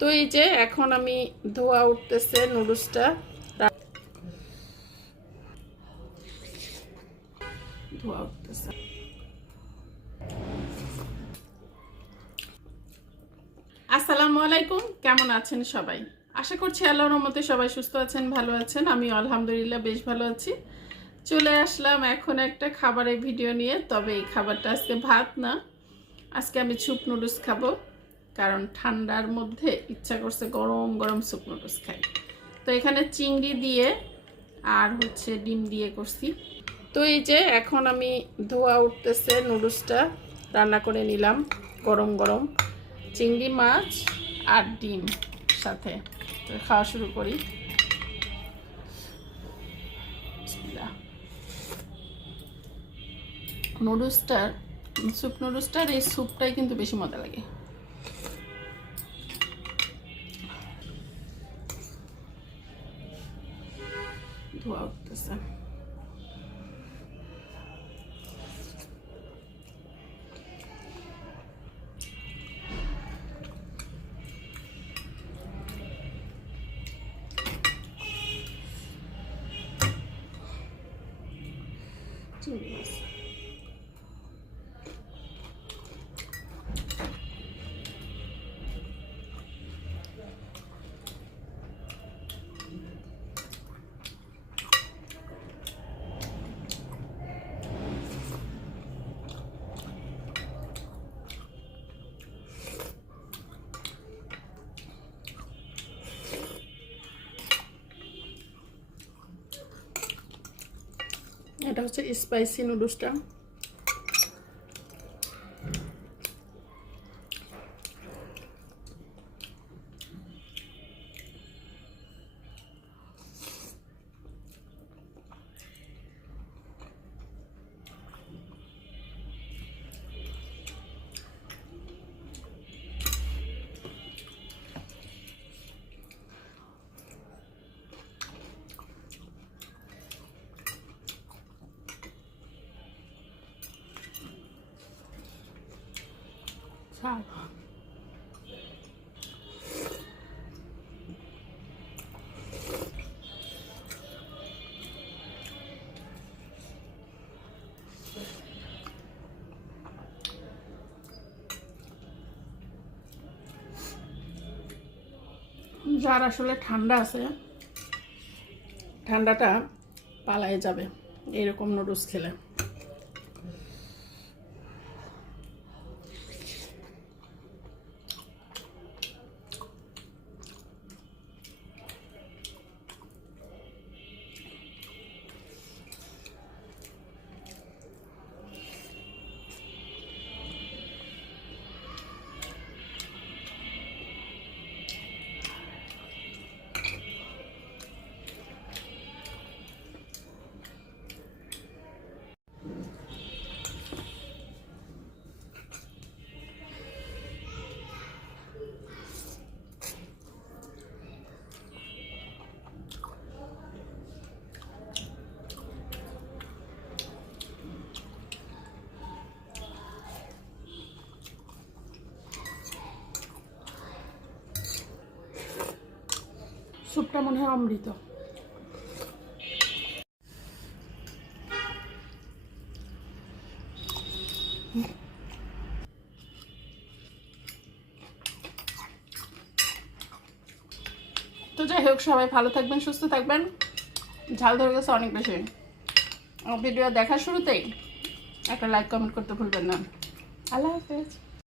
তো এই যে এখন আমি ধোয়া উঠতেছে নুডলসটা ধোয়া উঠতেছে। আসসালামু আলাইকুম, কেমন আছেন সবাই? আশা করছি আল্লাহর রহমতে সবাই সুস্থ আছেন, ভালো আছেন। আমি আলহামদুলিল্লাহ বেশ ভালো আছি। চলে আসলাম এখন একটা খাবারের ভিডিও নিয়ে। তবে এই খাবারটা আজকে ভাত না, আজকে আমি স্যুপ নুডলস খাবো। কারণ ঠান্ডার মধ্যে ইচ্ছা করছে গরম গরম স্যুপ নুডলস খাই। তো এখানে চিংড়ি দিয়ে আর হচ্ছে ডিম দিয়ে করছি। তো এই যে এখন আমি ধোয়া উঠতেছে নুডলসটা রান্না করে নিলাম গরম গরম চিংড়ি মাছ আর ডিম সাথে। তো খাওয়া শুরু করি। নুডলসটার স্যুপ নুডলসটার এই স্যুপটাই কিন্তু বেশি মজা লাগে। ধোয়া উঠতেছে। চিংড়ি মাছ এটা হচ্ছে স্পাইসি নুডলসটা। যার আসলে ঠান্ডা আছে, ঠান্ডাটা পালায়ে যাবে এরকম নুডলস খেলে। স্যুপটা মনে হয় অমৃত। তো যাই হোক, সবাই ভালো থাকবেন, সুস্থ থাকবেন। ঝাল ধরে গেছে অনেক বেশি। ভিডিও দেখার শুরুতেই একটা লাইক কমেন্ট করতে ভুলবেন না। আল্লাহ হাফেজ।